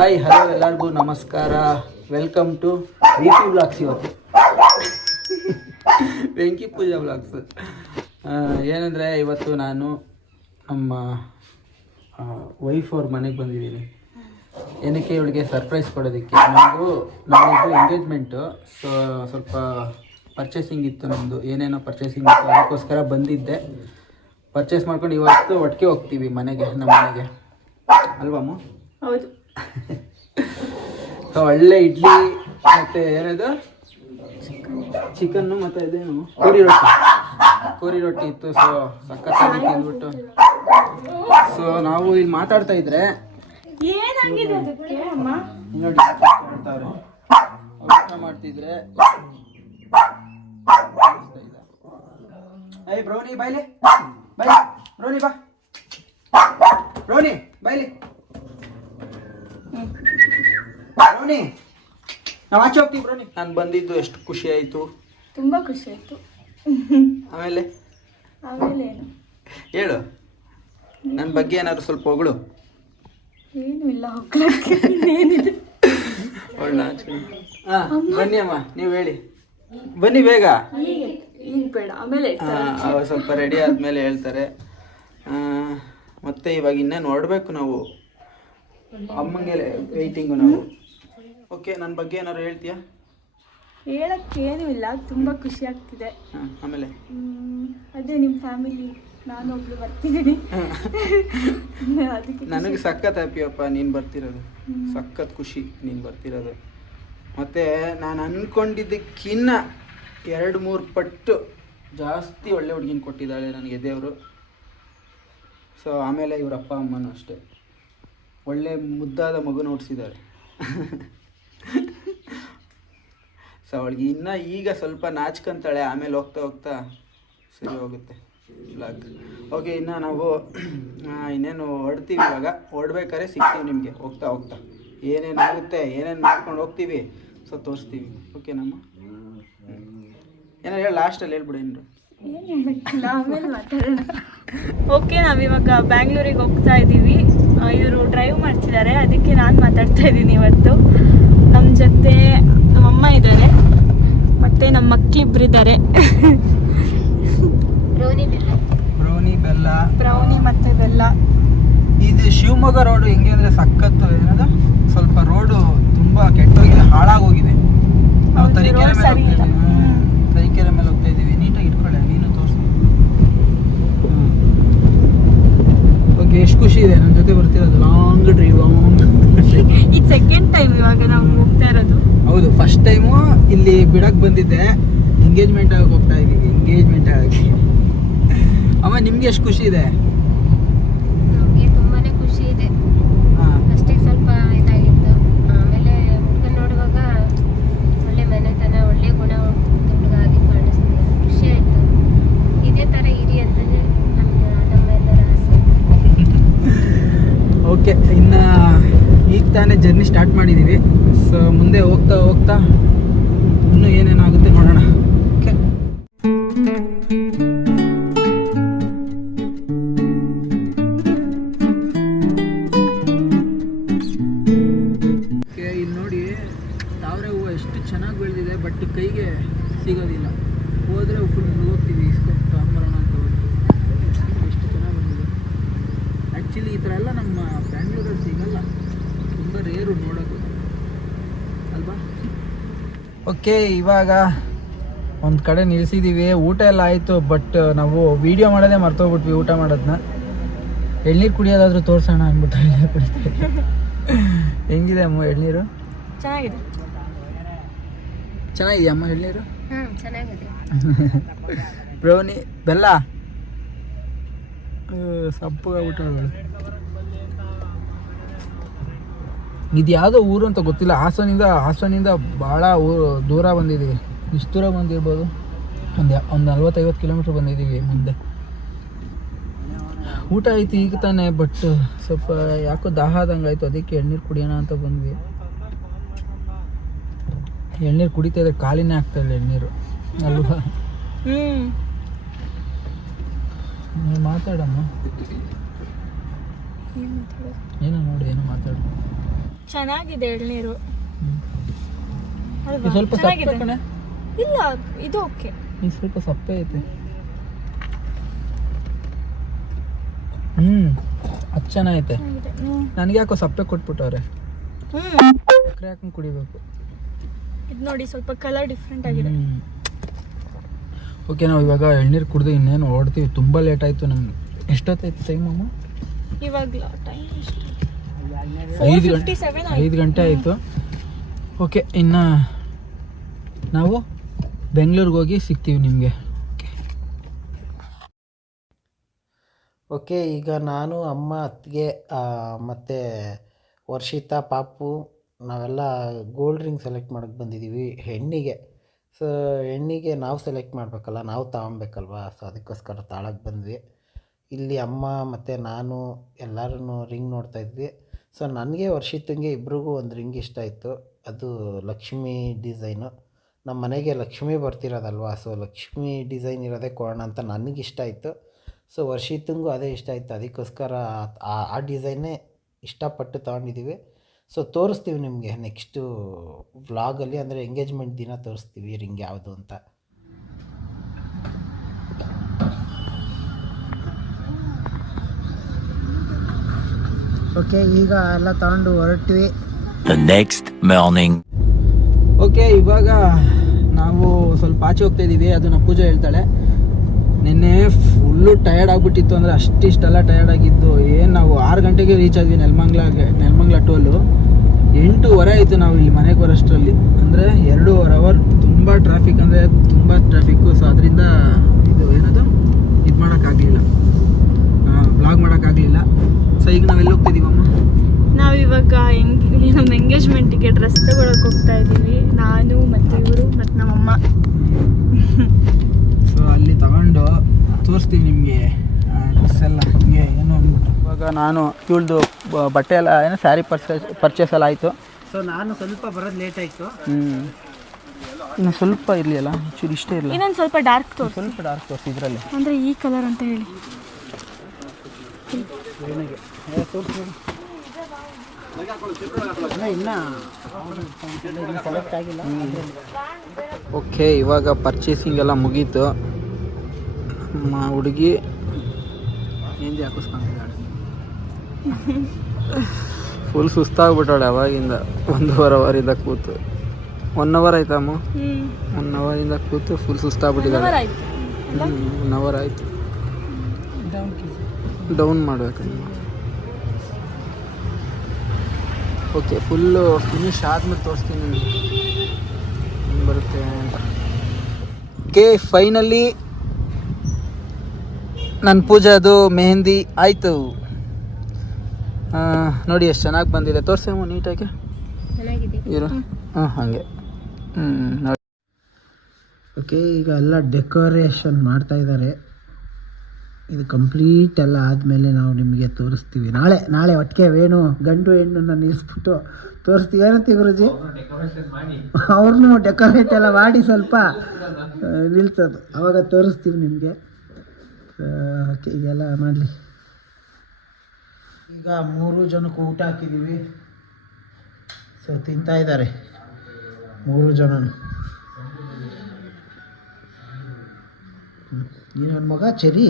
Hi hello ಎಲ್ಲರಿಗೂ ನಮಸ್ಕಾರ. Welcome to VP blogs. ಇವತ್ತು ಬೆಂಕಿ ಪೂಜಾ ಬ್ಲಾಗ್ಸ್. ಏನಂದರೆ ಇವತ್ತು ನಾನು ನಮ್ಮ ವೈಫ್ ಅವ್ರ ಮನೆಗೆ ಬಂದಿದ್ದೀನಿ. ಏನಕ್ಕೆ ಇವಳಿಗೆ ಸರ್ಪ್ರೈಸ್ ಕೊಡೋದಕ್ಕೆ. ನಮ್ಮದು ಎಂಗೇಜ್ಮೆಂಟು, ಸೊ ಸ್ವಲ್ಪ ಪರ್ಚೇಸಿಂಗ್ ಇತ್ತು ನಮ್ಮದು, ಏನೇನೋ ಪರ್ಚೇಸಿಂಗ್ ಇತ್ತು, ಅದಕ್ಕೋಸ್ಕರ ಬಂದಿದ್ದೆ. ಪರ್ಚೇಸ್ ಮಾಡ್ಕೊಂಡು ಇವತ್ತು ಒಟ್ಟಿಗೆ ಹೋಗ್ತೀವಿ ಮನೆಗೆ, ನಮ್ಮ ಮನೆಗೆ ಅಲ್ವಮ್ಮ? ಹೌದು. ಒಳ್ಳೆ ಇಡ್ಲಿ ಮತ್ತು ಏನದು ಚಿಕನ್ನು ಮತ್ತು ಇದೇನು ಕೋರಿ ರೊಟ್ಟಿ ಇತ್ತು. ಸೊ ಸಖತ್ತಾಗಿ ತಿಂದ್ಬಿಟ್ಟು ಸೊ ನಾವು ಇಲ್ಲಿ ಮಾತಾಡ್ತಾ ಇದ್ರೆ ನೋಡಿ ಊಟ ಮಾಡ್ತಿದ್ರೆ ಏಯ್ ಬ್ರೌನಿ ಬೈಲಿ ಬೈ, ಬ್ರೌನಿ ಬಾ, ಬ್ರೌನಿ ಬೈಲಿ, ಬ್ರೌನಿ ನಾವು ಆಚೆ ಹೋಗ್ತೀವಿ ಬ್ರೌನಿ. ನಾನು ಬಂದಿದ್ದು ಎಷ್ಟು ಖುಷಿ ಆಯಿತು, ತುಂಬ ಖುಷಿ ಆಯಿತು. ಆಮೇಲೆ ಏನು ಹೇಳು, ನನ್ನ ಬಗ್ಗೆ ಏನಾದ್ರು ಸ್ವಲ್ಪ ಹೊಗಳು. ಏನು ಇಲ್ಲ, ಹೋಗ್ಲಿಕ್ಕೆ ಏನಿದೆ. ಹಾಂ ಬನ್ನಿ ಅಮ್ಮ, ನೀವು ಹೇಳಿ, ಬನ್ನಿ ಬೇಗ. ಈಗ ಬೇಡ, ಆಮೇಲೆ ಅವ್ರು ಸ್ವಲ್ಪ ರೆಡಿ ಆದಮೇಲೆ ಹೇಳ್ತಾರೆ. ಮತ್ತೆ ಇವಾಗ ಇನ್ನೇನು ಹೊರಡ್ಬೇಕು ನಾವು, ಅಮ್ಮಂಗೆ ವೆಯ್ಟಿಂಗು ನಾವು. ಓಕೆ, ನನ್ನ ಬಗ್ಗೆ ಏನಾದ್ರು ಹೇಳ್ತೀಯಾ? ಹೇಳಕ್ಕೇನು ಇಲ್ಲ, ತುಂಬ ಖುಷಿ ಆಗ್ತಿದೆ. ಆಮೇಲೆ ಅದೇ ನಿಮ್ಮ ಫ್ಯಾಮಿಲಿ, ನಾನೊಬ್ಳು ಬರ್ತಿದ್ದೀನಿ. ಅದಕ್ಕೆ ನನಗೆ ಸಖತ್ ಹ್ಯಾಪಿಯಪ್ಪ ನೀನು ಬರ್ತಿರೋದು, ಸಖತ್ ಖುಷಿ ನೀನು ಬರ್ತಿರೋದು. ಮತ್ತು ನಾನು ಅಂದ್ಕೊಂಡಿದ್ದಕ್ಕಿನ್ನ 2-3 ಪಟ್ಟು ಜಾಸ್ತಿ ಒಳ್ಳೆ ಹುಡುಗಿನ ಕೊಟ್ಟಿದ್ದಾಳೆ ನನಗೆ ದೇವರು. ಸೊ ಆಮೇಲೆ ಇವ್ರ ಅಪ್ಪ ಅಮ್ಮನೂ ಅಷ್ಟೇ ಒಳ್ಳೆ ಮುದ್ದಾದ ಮಗುನ ಹುಟ್ಟಿಸಿದ್ದಾರೆ. ಸೊ ಅವಳಿಗೆ ಇನ್ನೂ ಈಗ ಸ್ವಲ್ಪ ನಾಚ್ಕೊಂತಾಳೆ, ಆಮೇಲೆ ಹೋಗ್ತಾ ಹೋಗ್ತಾ ಸರಿ ಹೋಗುತ್ತೆ ಬ್ಲಾಗ್. ಓಕೆ, ಇನ್ನು ನಾವು ಇನ್ನೇನು ಹೊರಡ್ತೀವಿ. ಇವಾಗ ಹೊರಡ್ಬೇಕಾದ್ರೆ ಸಿಗ್ತೀವಿ ನಿಮಗೆ ಹೋಗ್ತಾ ಹೋಗ್ತಾ, ಏನೇನು ಆಗುತ್ತೆ, ಏನೇನು ಮಾಡ್ಕೊಂಡು ಹೋಗ್ತೀವಿ, ಸೊ ತೋರಿಸ್ತೀವಿ. ಓಕೆನಮ್ಮ? ಏನಾರು ಹೇಳಿ, ಲಾಸ್ಟಲ್ಲಿ ಹೇಳ್ಬಿಡು. ಏನಾರು ಏನು ಹೇಳಕ್ಕಿಲ್ಲ, ಆಮೇಲೆ ಮಾತಾಡೋಣ. ಓಕೆ, ನಾವಿವಾಗ ಬ್ಯಾಂಗ್ಳೂರಿಗೆ ಹೋಗ್ತಾ ಇದ್ದೀವಿ. ಇವರು ಡ್ರೈವ್ ಮಾಡ್ತಿದ್ದಾರೆ, ಅದಕ್ಕೆ ನಾನು ಮಾತಾಡ್ತಾ ಇದ್ದೀನಿ ಇವತ್ತು. ನಮ್ಮ ಜೊತೆ ನಮ್ಮಮ್ಮ ಇದ್ದಾರೆ, ಮತ್ತು ನಮ್ಮ ಮಕ್ಕಳಿಬ್ಬರಿದ್ದಾರೆ. ಬ್ರೌನಿ ಮತ್ತು ಬೆಲ್ಲ. ಇದು ಶಿವಮೊಗ್ಗ ರೋಡು ಹೆಂಗೆ ಅಂದರೆ ಸಖತ್ತು ಏನದ, ಸ್ವಲ್ಪ ರೋಡು ತುಂಬ ಕೆಟ್ಟೋಗಿದೆ, ಹಾಳಾಗೋಗಿದೆ. ನಾವು ತರೀಕೆರೆ ಮೇಲೆ ಹೋಗ್ತಾ ಇದ್ದೀವಿ. ನೀಟಾಗಿ ಇಟ್ಕೊಳ್ಳಿ, ನೀನು ತೋರಿಸಿ. ಓಕೆ, ಎಷ್ಟು ಖುಷಿ ಇದೆ ನನ್ನ ಜೊತೆ ಬರ್ತಿರೋದು. Long drive. ಇದು ಸೆಕೆಂಡ್ ಟೈಮ್ ಇವಾಗ ನಾವು ಹೋಗ್ತಾ ಇರೋದು. ಹೌದು, ಫಸ್ಟ್ ಟೈಮು ಇಲ್ಲಿ ಬಿಡಕ್ಕೆ ಬಂದಿದ್ದೆ, ಎಂಗೇಜ್ಮೆಂಟ್ ಆಗಿ ಹೋಗ್ತಾ ಇದ್ದೀವಿ. ಎಂಗೇಜ್ಮೆಂಟ್ ಆಗಿ. ಅಮ್ಮ, ನಿಮ್ಗೆ ಎಷ್ಟು ಖುಷಿ ಇದೆ? ನಮಗೆ ತುಂಬಾನೇ ಖುಷಿ ಇದೆ. ಅಷ್ಟೇ ಸ್ವಲ್ಪ ಇದಾಗಿತ್ತು, ಆಮೇಲೆ ಹುಡುಗ ನೋಡುವಾಗ ಒಳ್ಳೆ ಮನೆತನ, ಒಳ್ಳೆ ಗುಣ ಹುಡುಗಾಗಿ ಕಾಣಿಸ್ತು. ಖುಷಿ ಆಯಿತು. ಇದೇ ಥರ ಇರಿ ಅಂತಂದರೆ ನಮ್ಮೆಲ್ಲರ ಆಸೆ. ಓಕೆ, ಇನ್ನು ಈಗ ತಾನೇ ಜರ್ನಿ ಸ್ಟಾರ್ಟ್ ಮಾಡಿದ್ದೀವಿ. ಸೊ ಮುಂದೆ ಹೋಗ್ತಾ ಹೋಗ್ತಾ ಇನ್ನೂ ಏನೇನಾಗುತ್ತೆ ನೋಡೋಣ. ಓಕೆ, ಇಲ್ಲಿ ನೋಡಿ ತಾವರೆ ಹೂವು ಎಷ್ಟು ಚೆನ್ನಾಗಿ ಬೆಳೆದಿದೆ, ಬಟ್ ಕೈಗೆ ಸಿಗೋದಿಲ್ಲ. ಹೋದರೆ ಫುಲ್ ಹೋಗ್ತೀವಿ ಇಸ್ಕೊಂಡು ತಗೊಂಬರೋಣ ಅಂತ ಹೋಗಿ. ಎಷ್ಟು ಚೆನ್ನಾಗಿ ಬಂದಿದೆ. ಆ್ಯಕ್ಚುಲಿ ಈ ಥರ ಎಲ್ಲ ನಮ್ಮ ಬ್ಯಾಂಗ್ಳೂರಲ್ಲಿ ಸಿಗಲ್ಲ, ತುಂಬ ರೇರು ನೋಡೋದು ಅಲ್ವಾ? ಓಕೆ, ಇವಾಗ ಒಂದು ಕಡೆ ನಿಲ್ಲಿಸಿದ್ದೀವಿ. ಊಟ ಎಲ್ಲ ಆಯಿತು, ಬಟ್ ನಾವು ವೀಡಿಯೋ ಮಾಡೋದೇ ಮರ್ತೋಗ್ಬಿಟ್ವಿ ಊಟ ಮಾಡೋದನ್ನ. ಎಳ್ನೀರು ಕುಡಿಯೋದಾದ್ರೂ ತೋರಿಸೋಣ ಅಂದ್ಬಿಟ್ಟು ಎಳ್ನೀರು ಕುಡಿತೀವಿ. ಹೆಂಗಿದೆ ಅಮ್ಮ ಎಳ್ನೀರು? ಚೆನ್ನಾಗಿದೆ. ಚೆನ್ನಾಗಿದೆಯಾ ಅಮ್ಮ ಎಳ್ನೀರು? ಚೆನ್ನಾಗಿದೆ. ಬ್ರೌನಿ ಬೆಲ್ಲ ಸಪ್ಪು ಊಟ. ಇದು ಯಾವುದೋ ಊರು ಅಂತ ಗೊತ್ತಿಲ್ಲ. ಹಾಸನಿಂದ ಭಾಳ ದೂರ ಬಂದಿದ್ದೀವಿ. ಇಷ್ಟು ದೂರ ಬಂದಿರ್ಬೋದು, ಒಂದು 40-50 ಕಿಲೋಮೀಟ್ರ್ ಬಂದಿದ್ದೀವಿ ಮುಂದೆ. ಊಟ ಆಯ್ತು ಈಗ ತಾನೇ, ಬಟ್ ಸ್ವಲ್ಪ ಯಾಕೋ ದಾಹ ಆದಂಗೆ ಆಯಿತು, ಅದಕ್ಕೆ ಎಳ್ನೀರು ಕುಡಿಯೋಣ ಅಂತ ಬಂದ್ವಿ. ಎಳ್ನೀರು ಕುಡಿತಾ ಇದ್ರೆ ಕಾಲಿನೇ ಆಗ್ತಾಯಿಲ್ಲ ಎಳ್ನೀರು ಅಲ್ವಾ? ನೀವು ಮಾತಾಡಮ್ಮ, ಏನೋ ನೋಡಿ, ಏನೋ ಮಾತಾಡ. ಚೆನ್ನಾಗಿದೆ ಎಳ್ನೀರು ಇದು ಸ್ವಲ್ಪ ಸಪ್ಪೆ ಕಣೆ. ಇಲ್ಲ ಇದು ಓಕೆ. ಇದು ಸ್ವಲ್ಪ ಸಪ್ಪೆ ಐತೆ. ಅದು ಚೆನ್ನಾಗೈತೆ. ನನಗೆ ಯಾಕೋ ಸಪ್ಪೆ ಕೊಟ್ಬಿಟ್ಟವ್ರೆ. ಸಕ್ಕರೆ ಹಾಕೊಂಡು ಕುಡಿಬೇಕು. ಇದು ನೋಡಿ ಸ್ವಲ್ಪ ಕಲರ್ ಡಿಫ್ರೆಂಟ್ ಆಗಿದೆ. ಓಕೆ, ನಾವು ಇವಾಗ ಎಳ್ನೀರು ಕುಡಿದು ಇನ್ನೇನು ಹೊಡ್ತೀವಿ. ತುಂಬ ಲೇಟ್ ಆಯಿತು ನಮ್ಗೆ. ಎಷ್ಟೊತ್ತಾಯ್ತು ಟೈಮ್ ಅಮ್ಮ? ಇವಾಗ ಟೈಮ್ 5 ಗಂಟೆ ಆಯಿತು. ಓಕೆ, ಇನ್ನು ನಾವು ಬೆಂಗಳೂರಿಗೆ ಹೋಗಿ ಸಿಗ್ತೀವಿ ನಿಮಗೆ. ಓಕೆ, ಈಗ ನಾನು, ಅಮ್ಮ, ಅತ್ತಿಗೆ ಮತ್ತು ವರ್ಷಿತಾ, ಪಾಪು ನಾವೆಲ್ಲ ಗೋಲ್ಡ್ ರಿಂಗ್ ಸೆಲೆಕ್ಟ್ ಮಾಡೋಕ್ಕೆ ಬಂದಿದ್ದೀವಿ ಹೆಣ್ಣಿಗೆ. ಸೊ ಹೆಣ್ಣಿಗೆ ನಾವು ಸೆಲೆಕ್ಟ್ ಮಾಡಬೇಕಲ್ಲ, ನಾವು ತಗೊಬೇಕಲ್ವ. ಸೊ ಅದಕ್ಕೋಸ್ಕರ ತಾಳಕ್ಕೆ ಬಂದ್ವಿ. ಇಲ್ಲಿ ಅಮ್ಮ ಮತ್ತು ನಾನು ಎಲ್ಲರೂ ರಿಂಗ್ ನೋಡ್ತಾಯಿದ್ವಿ. ಸೊ ನನಗೆ ವರ್ಷಿತಂಗೆ ಇಬ್ರಿಗೂ ಒಂದು ರಿಂಗ್ ಇಷ್ಟ ಆಯಿತು. ಅದು ಲಕ್ಷ್ಮಿ ಡಿಸೈನು. ನಮ್ಮ ಮನೆಗೆ ಲಕ್ಷ್ಮಿ ಬರ್ತಿರೋದಲ್ವ, ಸೊ ಲಕ್ಷ್ಮಿ ಡಿಸೈನ್ ಇರೋದೇ ಕೊಡೋಣ ಅಂತ ನನಗಿಷ್ಟ ಆಯಿತು. ಸೊ ವರ್ಷಿತಂಗೂ ಅದೇ ಇಷ್ಟ ಆಯಿತು. ಅದಕ್ಕೋಸ್ಕರ ಆ ಡಿಸೈನ್ನೇ ಇಷ್ಟಪಟ್ಟು ತೊಗೊಂಡಿದ್ದೀವಿ. ಸೊ ತೋರಿಸ್ತೀವಿ ನಿಮಗೆ ನೆಕ್ಸ್ಟು ವ್ಲಾಗಲ್ಲಿ, ಅಂದರೆ ಎಂಗೇಜ್ಮೆಂಟ್ ದಿನ ತೋರಿಸ್ತೀವಿ ರಿಂಗ್ ಯಾವುದು ಅಂತ. ಓಕೆ, ಈಗ ಎಲ್ಲ ತಗೊಂಡು ಹೊರಟ್ವಿ. Next morning. ಓಕೆ, ಇವಾಗ ನಾವು ಸ್ವಲ್ಪ ಆಚೆ ಹೋಗ್ತಾ ಇದ್ದೀವಿ. ಅದನ್ನು ಪೂಜೆ ಹೇಳ್ತಾಳೆ. ನಿನ್ನೆ ಫುಲ್ಲು ಟಯರ್ಡ್ ಆಗಿಬಿಟ್ಟಿತ್ತು, ಅಂದರೆ ಅಷ್ಟಿಷ್ಟೆಲ್ಲ ಟಯರ್ಡ್ ಆಗಿದ್ದು. ಏನು ನಾವು 6 ಗಂಟೆಗೆ ರೀಚ್ ಆದ್ವಿ ನೆಲಮಂಗ್ಲ ಟೋಲು. 8:30 ಆಯಿತು ನಾವು ಇಲ್ಲಿ ಮನೆಗೆ ಬರೋಷ್ಟರಲ್ಲಿ. ಅಂದರೆ 2.5 ಅವರ್ ತುಂಬ ಟ್ರಾಫಿಕ್, ಅಂದರೆ ತುಂಬ ಟ್ರಾಫಿಕ್ಕು. ಸೊ ಅದರಿಂದ ಇದು ಏನದು ಇದು ಮಾಡೋಕ್ಕಾಗಲಿಲ್ಲ, ವ್ಲಾಗ್ ಮಾಡೋಕ್ಕಾಗಲಿಲ್ಲ. ಸೊ ಈಗ ನಾವೆಲ್ಲಿ ಹೋಗ್ತಿದ್ದೀವಮ್ಮ? ನಾವಿವಾಗ ನಮ್ಮ ಎಂಗೇಜ್ಮೆಂಟಿಗೆ ಡ್ರೆಸ್ ತಗೊಳಕ್ಕೆ ಹೋಗ್ತಾ ಇದ್ದೀವಿ. ನಾನು ಮತ್ತು ಇವರು ಮತ್ತು ನಮ್ಮಮ್ಮ. ಸೊ ಅಲ್ಲಿ ತಗೊಂಡು ತೋರಿಸ್ತೀವಿ ನಿಮಗೆ ಡ್ರೆಸ್ ಎಲ್ಲ ಹಿಂಗೆ ಏನು ಅಂದ್ಬಿಟ್ಟು. ಇವಾಗ ನಾನು ಇವಳ್ದು ಬಟ್ಟೆ ಎಲ್ಲ ಏನೋ ಸ್ಯಾರಿ ಪರ್ಚೇಸ್ ಎಲ್ಲ ಆಯಿತು. ಸೊ ನಾನು ಸ್ವಲ್ಪ ಬರೋದು ಲೇಟ್ ಆಯಿತು. ಇನ್ನು ಸ್ವಲ್ಪ ಇರಲಿ ಅಲ್ಲ, ಚೂರು ಇಷ್ಟೇ ಇರಲಿ. ಇನ್ನೊಂದು ಸ್ವಲ್ಪ ಡಾರ್ಕ್ ತೋರಿಸಿ. ಸ್ವಲ್ಪ ಡಾರ್ಕ್ ತೋರಿಸಿ ಇದರಲ್ಲಿ, ಅಂದರೆ ಈ ಕಲರ್ ಅಂತ ಹೇಳಿ. ಸೆಲೆಕ್ಟ್ ಆಗಿಲ್ಲ. ಓಕೆ, ಇವಾಗ ಪರ್ಚೇಸಿಂಗ್ ಎಲ್ಲ ಮುಗೀತು. ಹುಡುಗಿ ಏನ್ರಿ ಹಾಕಿಸ್ಕೊಂತಿದ್ದಾಳೆ. ಫುಲ್ ಸುಸ್ತಾಗ್ಬಿಟ್ಟಾಳೆ ಅವಾಗಿಂದ. 1.5 ಅವರಿಂದ ಕೂತು 1 ಅವರ್ ಆಯ್ತಮ್ಮ. 1 ಅವರಿಂದ ಕೂತು ಫುಲ್ ಸುಸ್ತಾಗ್ಬಿಟ್ಟಿದ್ದಾಳೆ. 1 ಅವರ್ ಆಯಿತು. ಡೌನ್ ಮಾಡಬೇಕು. ಓಕೆ, ಫುಲ್ಲು ಫಿನಿಶ್ ಆದ್ಮೇಲೆ ತೋರಿಸ್ತೀನಿ ನಿಮಗೆ ಹೆಂಗೆ ಬರುತ್ತೆ ಅಂತ. ಓಕೆ, ಫೈನಲಿ ನನ್ನ ಪೂಜೆ ಅದು ಮೆಹಂದಿ ಆಯಿತು. ನೋಡಿ ಎಷ್ಟು ಚೆನ್ನಾಗಿ ಬಂದಿದೆ. ತೋರಿಸೇಮೋ ನೀಟಾಗಿ ಇರು. ಹಾಗೆ ನೋಡಿ. ಓಕೆ, ಈಗ ಎಲ್ಲ ಡೆಕೋರೇಷನ್ ಮಾಡ್ತಾ ಇದ್ದಾರೆ. ಇದು ಕಂಪ್ಲೀಟ್ ಎಲ್ಲ ಆದಮೇಲೆ ನಾವು ನಿಮಗೆ ತೋರಿಸ್ತೀವಿ. ನಾಳೆ ಒಟ್ಟಿಗೆ ವೇಣು ಗಂಡು ಹೆಣ್ಣನ್ನು ನಿಲ್ಲಿಸ್ಬಿಟ್ಟು ತೋರಿಸ್ತೀವಿ. ಏನಂತೀವಿ ಗುರುಜಿ? ಅವ್ರನ್ನೂ ಡೆಕೋರೇಟ್ ಎಲ್ಲ ಮಾಡಿ ಸ್ವಲ್ಪ ನಿಲ್ಸೋದು, ಆವಾಗ ತೋರಿಸ್ತೀವಿ ನಿಮಗೆ. ಓಕೆ, ಈಗೆಲ್ಲ ಮಾಡಲಿ. ಈಗ 3 ಜನಕ್ಕೂ ಊಟ ಹಾಕಿದ್ದೀವಿ. ಸೊ ತಿಂತಾ ಇದ್ದಾರೆ 3 ಜನನು. ಈ ನನ್ನ ಮಗ ಚರಿ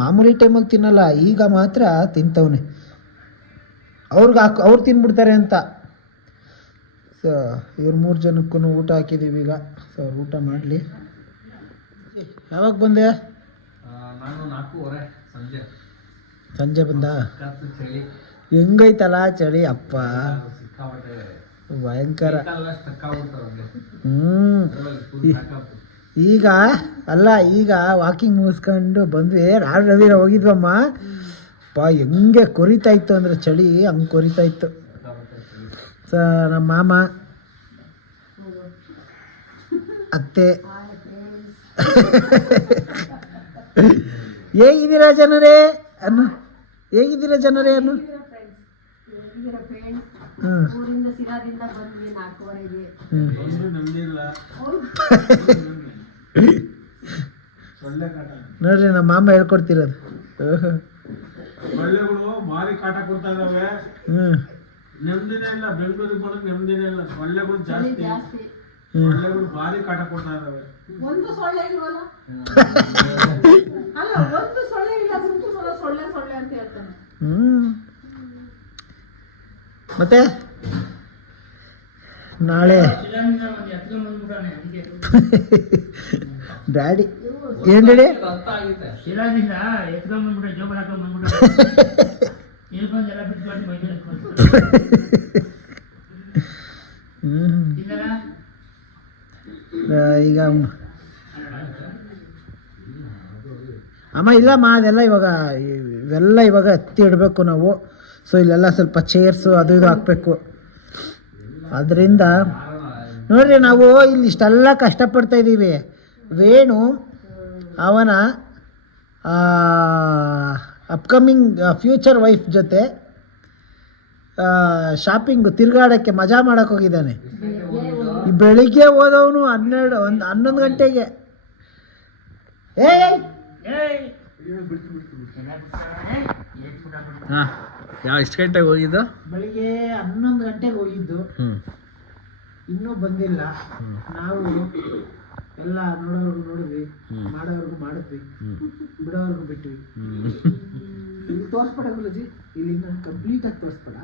ಮಾಮೂಲಿ ಟೈಮಲ್ಲಿ ತಿನ್ನಲ್ಲ, ಈಗ ಮಾತ್ರ ತಿಂತವನೆ. ಅವ್ರು ತಿನ್ಬಿಡ್ತಾರೆ ಅಂತ. ಸೊ ಇವ್ರು 3 ಜನಕ್ಕೂ ಊಟ ಹಾಕಿದ್ದೀವಿ ಈಗ. ಸೊ ಅವ್ರು ಊಟ ಮಾಡಲಿ. ಯಾವಾಗ ಬಂದೆ? ನಾನು 4:30 ಸಂಜೆ ಬಂದ. ಹೆಂಗೈತಲ್ಲ ಚಳಿ ಅಪ್ಪ, ಭಯಂಕರ. ಈಗ ವಾಕಿಂಗ್ ಮುಗಿಸ್ಕೊಂಡು ಬಂದ್ವಿ. ರವಿರ ಹೋಗಿದ್ವಮ್ಮ. ಹೆಂಗೆ ಕೊರಿತಾ ಇತ್ತು ಅಂದರೆ ಚಳಿ ಹಂಗೆ ಕೊರಿತಾ ಇತ್ತು. ಸ ನಮ್ಮ ಮಾಮ, ಅತ್ತೆ ಹೇಗಿದ್ದೀರಾ ಜನರೇ ಅನ್ನು? ಹೇಗಿದ್ದೀರಾ ಜನರೇ ಅನ್ನು? ನೋಡ್ರಿ ನಮ್ಮ ಮಾಮ ಹೇಳ್ಕೊಡ್ತಿರೋದು. ನೆಮ್ಮದಿನೇ ಇಲ್ಲ, ಬೆಂಗಳೂರಿಗೆ ಬಂದ್ರೆ ನೆಮ್ಮದಿನೇ ಇಲ್ಲ. ಸೊಳ್ಳೆಗಳು ಜಾಸ್ತಿ, ಸೊಳ್ಳೆಗಳು ಭಾರಿ ಕಾಟ ಕೊಡ್ತಾ ಇದಾವೆ. ಒಂದು ಸೊಳ್ಳೆ ಇಲ್ವಲ್ಲ? ಅಲ್ಲ, ಒಂದು ಸೊಳ್ಳೆ ಇಲ್ಲ, ಸುಮ್ನೆ ಸೊಳ್ಳೆ ಸೊಳ್ಳೆ ಅಂತ ಹೇಳ್ತಾನೆ. ಮತ್ತೆ ನಾಳೆ ಡ್ಯಾಡಿ ಏನ್ ಡ್ಯಾಡಿ ಅರ್ಥ ಆಗಿದೆ. ಶಿಲಾದಿಂದ ಎತ್ಕೊಂಡ್ಬಂದ್ಬಿಟ್ರೆ ಜೋಬಲ್ ಹಾಕೊಂಡ್ಬಂದ್ಬಿಟ್ರೆ ಇಳ್ಕೊಂಡು ಎಲ್ಲ ಬಿಟ್ಕೊಂಡು ಈಗ ಅಮ್ಮ ಇಲ್ಲಮ್ಮ, ಅದೆಲ್ಲ ಇವೆಲ್ಲ ಇವಾಗ ಎತ್ತಿ ಇಡಬೇಕು ನಾವು. ಸೊ ಇಲ್ಲೆಲ್ಲ ಸ್ವಲ್ಪ ಚೇರ್ಸು ಅದು ಇದು ಹಾಕ್ಬೇಕು. ಅದರಿಂದ ನೋಡ್ರಿ, ನಾವು ಇಲ್ಲಿ ಇಷ್ಟೆಲ್ಲ ಕಷ್ಟಪಡ್ತಾ ಇದ್ದೀವಿ. ವೇಣು ಅವನ ಅಪ್ಕಮಿಂಗ್ ಫ್ಯೂಚರ್ ವೈಫ್ ಜೊತೆ ಶಾಪಿಂಗ್ ತಿರುಗಾಡೋಕ್ಕೆ ಮಜಾ ಮಾಡೋಕ್ಕೆ ಹೋಗಿದ್ದಾನೆ. ಈ ಬೆಳಿಗ್ಗೆ ಹೋದವನು 11 ಗಂಟೆಗೆ. ಎಷ್ಟು ಗಂಟೆಗೆ ಹೋಗಿದ್ದು? ಬೆಳಿಗ್ಗೆ 11 ಗಂಟೆಗೆ ಹೋಗಿದ್ದು, ಇನ್ನೂ ಬಂದಿಲ್ಲ. ನಾವು ಎಲ್ಲ ನೋಡೋರ್ಗು ನೋಡಿದ್ವಿ, ಮಾಡೋರ್ಗು ಮಾಡಿದ್ವಿ, ಬಿಡೋರ್ಗು ಬಿಟ್ವಿ. ಇಲ್ಲಿ ತೋರಿಸ್ಬೇಡ ಗುರುಜಿ, ಇಲ್ಲಿ ಕಂಪ್ಲೀಟ್ ಆಗಿ ತೋರಿಸ್ಬೇಡ.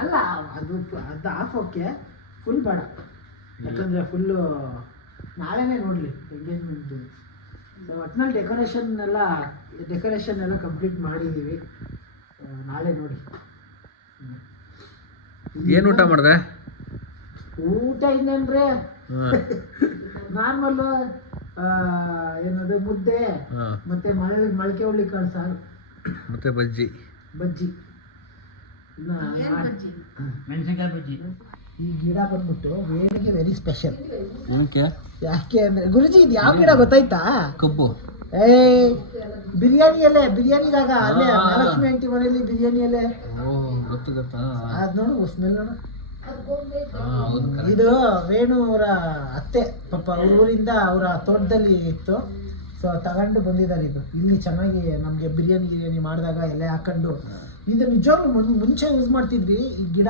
ಅಲ್ಲ, ಅದು ಆಫ್ ಓಕೆ, ಫುಲ್ ಬೇಡ. ಯಾಕಂದರೆ ಫುಲ್ಲು ನಾಳೆನೇ ನೋಡಲಿ ಎಂಗೇಜ್ಮೆಂಟು. ಸೊ ಒಟ್ಟಿನಲ್ಲಿ ಡೆಕೋರೇಷನ್ ಎಲ್ಲ ಕಂಪ್ಲೀಟ್ ಮಾಡಿದ್ದೀವಿ. ನಾಳೆ ನೋಡಿ. ಏನು ಊಟ ಮಾಡಿದೆ? ಊಟ ಇನ್ನೇನ್ರೆ ನಾರ್ಮಲ್ ಏನದು ಮುದ್ದೆ ಮತ್ತೆ ಮೊಳಕೆ ಹುಳ್ಳಿಕಾಳು ಸಾರು ಮತ್ತೆ ಬಜ್ಜಿ. ಮೆಣಸಿನ್ಕಾಯಿ ಬಜ್ಜಿ. ಈ ಗಿಡ ಬಂದ್ಬಿಟ್ಟು ವೇಣಿಗೆ ವೆರಿ ಸ್ಪೆಷಲ್. ಯಾಕೆ ಅಂದ್ರೆ ಗುರುಜಿ, ಇದು ಯಾವ ಗಿಡ ಗೊತ್ತಾಯ್ತಾ? ಕಬ್ಬು. ಬಿರಿಯಾನಿದಾಗ ಅಲ್ಲೇ ಮಹಾಲಕ್ಷ್ಮಿ ಆಂಟಿ ಮನೆಯಲ್ಲಿ ಬಿರಿಯಾನಿ ಎಲೆ. ಗೊತ್ತು ಗೊತ್ತಾ? ಅದ್ ನೋಡು, ಸ್ಮೆಲ್ ನೋಡು. ಇದು ವೇಣು ಅವರ ಅತ್ತೆ ಪಾಪ ಊರಿಂದ ಅವರ ತೋಟದಲ್ಲಿ ಇತ್ತು. ಸೊ ತಗೊಂಡು ಬಂದಿದ್ದಾರೆ. ಇದು ಇಲ್ಲಿ ಚೆನ್ನಾಗಿ ನಮಗೆ ಬಿರಿಯಾನಿ ಮಾಡಿದಾಗ ಎಲೆ ಹಾಕೊಂಡು, ಇದು ನಿಜವಾಗ್ಲೂ ಮುಂಚೆ ಯೂಸ್ ಮಾಡ್ತಿದ್ವಿ. ಈ ಗಿಡ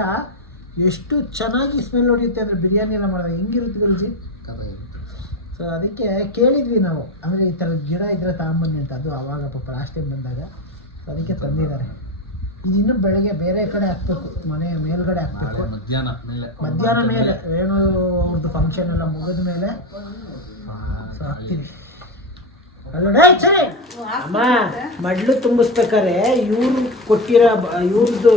ಎಷ್ಟು ಚೆನ್ನಾಗಿ ಸ್ಮೆಲ್ ಹೊಡೆಯುತ್ತೆ ಅಂದರೆ ಬಿರಿಯಾನಿ ಎಲ್ಲ ಮಾಡಿದಾಗ ಹೆಂಗಿರುತ್ತೆ ಗುರುಜಿ. ಸೊ ಅದಕ್ಕೆ ಕೇಳಿದ್ವಿ ನಾವು, ಆಮೇಲೆ ಈ ಥರದ ಗಿಡ ಇದ್ರೆ ತಗೊಂಬನ್ನಿ ಅಂತ. ಅದು ಅವಾಗ ಪಾಪ ಲಾಸ್ಟ್ ಟೈಮ್ ಬಂದಾಗ, ಸೊ ಅದಕ್ಕೆ ತಂದಿದ್ದಾರೆ. ಇದಿನ್ನೂ ಬೆಳಗ್ಗೆ ಬೇರೆ ಕಡೆ ಹಾಕ್ಬೇಕು, ಮನೆ ಮೇಲ್ಗಡೆ ಹಾಕ್ಬೇಕು. ಮಧ್ಯಾಹ್ನ ಮೇಲೆ ವೇಣು ಅವ್ರದ್ದು ಫಂಕ್ಷನ್ ಎಲ್ಲ ಮುಗಿದ ಮೇಲೆ ಸೊ ಹಾಕ್ತೀವಿ. ಅಲ್ಲೋಡೇ ಸರಿ ಅಮ್ಮ, ಮಡ್ಲು ತುಂಬಿಸ್ಬೇಕಾರೆ ಇವ್ರು ಕೊಟ್ಟಿರೋ ಇವ್ರದ್ದು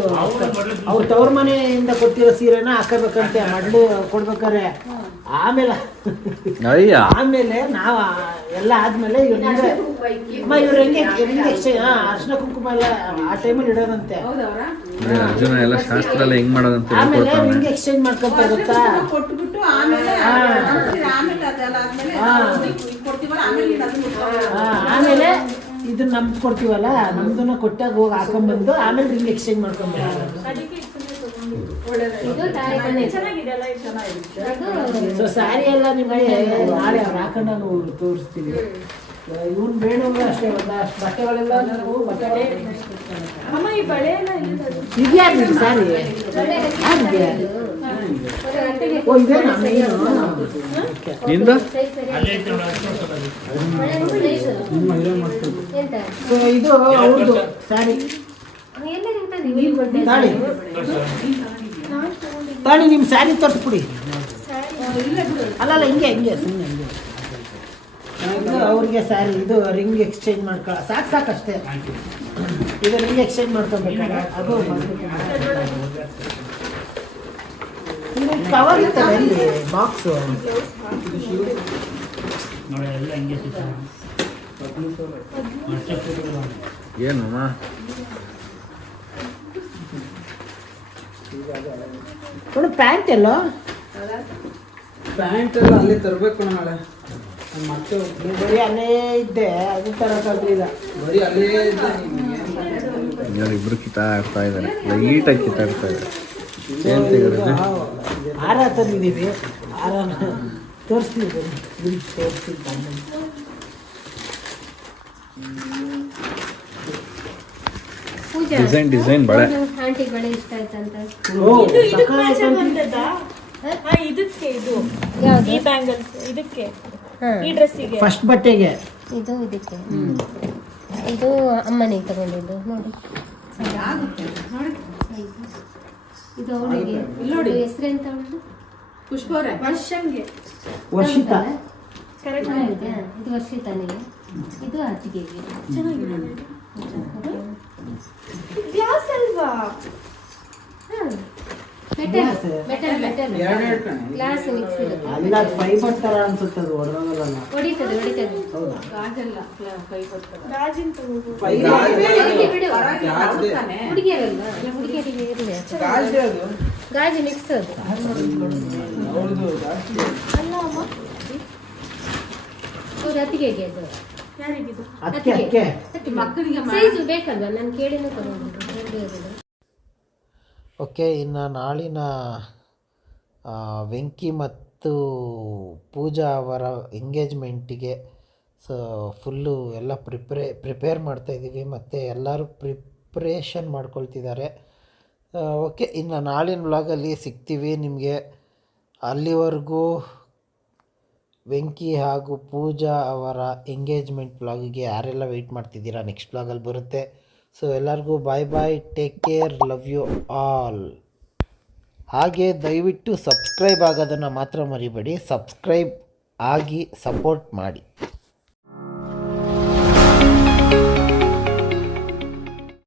ಅವ್ರ ತವ್ರ ಮನೆಯಿಂದ ಕೊಟ್ಟಿರೋ ಸೀರೆನ ಹಾಕಬೇಕಂತೆ ಮಡ್ಲು ಕೊಡ್ಬೇಕಾರೆ. ಆಮೇಲೆ ನಾವು ಎಲ್ಲ ಆದ್ಮೇಲೆ ಇವ್ರ ಹೆಂಗೆ ಎಕ್ಸ್ಚೇಂಜ್ ಅರ್ಶಿನ ಕುಂಕುಮ ಎಲ್ಲ ಆ ಟೈಮಲ್ಲಿ ಇಡೋದಂತೆ. ಅರ್ಜುನ ಎಲ್ಲ ಶಾಸ್ತ್ರ ಎಲ್ಲ ಹೆಂಗ್ ಮಾಡೋದಂತ ಆಮೇಲೆ ಹಿಂಗೆ ಎಕ್ಸ್ಚೇಂಜ್ ಮಾಡ್ಕೊಂತ ಗೊತ್ತಾ. ಆಮೇಲೆ ಇದನ್ನ ನಮ್ದು ಕೊಡ್ತೀವಲ್ಲ, ನಮ್ದನ್ನ ಕೊಟ್ಟಾಗ ಹೋಗಿ ಹಾಕೊಂಡ್ಬಂದು ಆಮೇಲೆ ರಿಂಗ್ ಎಕ್ಸ್ಚೇಂಜ್ ಮಾಡ್ಕೊಂಡ್ಬಂದು. ಸೊ ಸ್ಯಾರಿ ಎಲ್ಲ ನಿಮಗೆ ನಾಳೆ ಅವ್ರು ಹಾಕೊಂಡು ನಾವು ತೋರಿಸ್ತೀವಿ. ಇವ್ನು ಬೇಡವಲ್ಲ ಅಷ್ಟೇ, ಒಂದಷ್ಟು ಬಟ್ಟೆಗಳೆಲ್ಲ ಇದ್ಯಾರು ಸ್ಯಾರಿ. ಓ ಇದೇನಾ ಮೇನು? ಸೊ ಇದು ಅವ್ರದ್ದು ಸ್ಯಾರಿ. ತಾಳಿ ನಿಮ್ಮ ಸ್ಯಾರಿ ತೋರಿಸ್ಬಿಡಿ. ಅಲ್ಲ ಹಿಂಗೆ ಸುಮ್ಮನೆ ಹಿಂಗೆ. ಇದು ಅವ್ರಿಗೆ ಸ್ಯಾರಿ, ಇದು ರಿಂಗ್ ಎಕ್ಸ್ಚೇಂಜ್ ಮಾಡ್ಕೊಳ್ಳ ಸಾಕಷ್ಟೇ. ಇದು ರಿಂಗ್ ಎಕ್ಸ್ಚೇಂಜ್ ಮಾಡ್ಕೊಬೇಕಾದ್ರೆ ಅದು ಕವರ್ ಇರ್ತದೆ ಇಲ್ಲಿ ಬಾಕ್ಸು. ಏನು ಪ್ಯಾಂಟ್ ಎಲ್ಲ ಅಲ್ಲೇ ತರಬೇಕು ನಾಳೆ. ಮತ್ತೆ ಬರೀ ಅಲ್ಲೇ ಇದ್ದೆ, ಅದು ತರಕಾಗಲಿಲ್ಲ. ಬರೀ ಅಲ್ಲೇ ಇದ್ದೆ. ಇಬ್ರು ಕಿತ್ತಾಡ್ತಾ ಇದ್ದಾರೆ, ಲೈಟಾಗಿ ಕಿತ್ತಾಡ್ತಾ ಇದ್ದಾರೆ. ಹಾರ ತಂದಿದ್ದೀವಿ, ಹಾರ ತೋರಿಸ್ತೀವಿ. ತೋರಿಸ್ತೀವಿ. ಪೂಜಾ ಡಿಸೈನ್ ಬಳೆ ಆಂಟಿ ಬಳೆ ಇಷ್ಟ ಆಯ್ತಂತ. ಇದಕ್ಕೆ ಇದು ಯಾವ್ದು? ಈ ಬ್ಯಾಂಗಲ್ಸ್ ಇದಕ್ಕೆ ಹಾ. ಈ ಡ್ರೆಸ್ಸಿಗೆ ಫಸ್ಟ್ ಬಟ್ಟೆಗೆ ಇದು ಇದಕ್ಕೆ ಇದು ಅಮ್ಮನಿಗೆ ತಗೊಂಡಿದ್ದು ನೋಡಿ. ಇದು ಅವಳಿಗೆ ಹೆಸರೆಂತ ಅವಳದು? ಪುಷ್ಪವ್ರೆ ವರ್ಷಂಗೆ ವರ್ಷಿತ ಕರೆಕ್ಟ್ ಇದು ವರ್ಷಿತನಿಗೆ, ಇದು ಅಜ್ಜಿಗೆಗೆ. ಗ್ಲಾಸ್ ಅಲ್ವಾ? ಗ್ಲಾಸ್ ಮಿಕ್ಸ್ ಇರುತ್ತೆ. ಅಲ್ಲ ಫೈಬರ್ ತರ ಅನ್ಸುತ್ತೆ ಅದು ಹೊಡೆದಲ್ಲ ಹೊಡಿತದೆ ಗಾಜೆಲ್ಲ ಕೈ ಕೊಡ್ತಾರೆ. ಗಾಜಿನ ತಗೋದು ಹುಡುಗಿಯರಲ್ವಾ, ಹುಡುಗಿಯರಿಗೆ ಇರಲಿ ಗಾಜು ಮಿಕ್ಸ್ ಅದು. ಅಲ್ಲ ಅಮ್ಮ, ಅವ್ರ ಅತ್ತಿಗೆಗೆ ಅದು ಯಾರಿಗಿದು? ಅಕ್ಕೆ ಅಕ್ಕೆ ಮಕ್ಕಳಿಗೆ ಸೈಜು ಬೇಕಲ್ವಾ, ನಾನು ಕೇಳಿನೂ ತಗೊಂಡಿದ್ದು. ಓಕೆ, ಇನ್ನು ನಾಳಿನ ವೆಂಕಿ ಮತ್ತು ಪೂಜಾ ಅವರ ಎಂಗೇಜ್ಮೆಂಟಿಗೆ ಸೊ ಫುಲ್ಲು ಎಲ್ಲ ಪ್ರಿಪೇರ್ ಮಾಡ್ತಾಯಿದ್ದೀವಿ ಮತ್ತು ಎಲ್ಲರೂ ಪ್ರಿಪ್ರೇಷನ್ ಮಾಡ್ಕೊಳ್ತಿದ್ದಾರೆ. ಓಕೆ, ಇನ್ನು ನಾಳಿನ ವ್ಲಾಗಲ್ಲಿ ಸಿಗ್ತೀವಿ ನಿಮಗೆ. ಅಲ್ಲಿವರೆಗೂ ವೆಂಕಿ ಹಾಗೂ ಪೂಜಾ ಅವರ ಎಂಗೇಜ್ಮೆಂಟ್ ವ್ಲಾಗಿಗೆ ಯಾರೆಲ್ಲ ವೆಯ್ಟ್ ಮಾಡ್ತಿದ್ದೀರಾ, ನೆಕ್ಸ್ಟ್ ವ್ಲಾಗಲ್ಲಿ ಬರುತ್ತೆ. ಸೊ ಎಲ್ಲರಿಗೂ bye bye, take care, love you all. ಹಾಗೆ ದಯವಿಟ್ಟು ಸಬ್ಸ್ಕ್ರೈಬ್ ಆಗೋದನ್ನು ಮಾತ್ರ ಮರಿಬೇಡಿ, ಸಬ್ಸ್ಕ್ರೈಬ್ ಆಗಿ ಸಪೋರ್ಟ್ ಮಾಡಿ.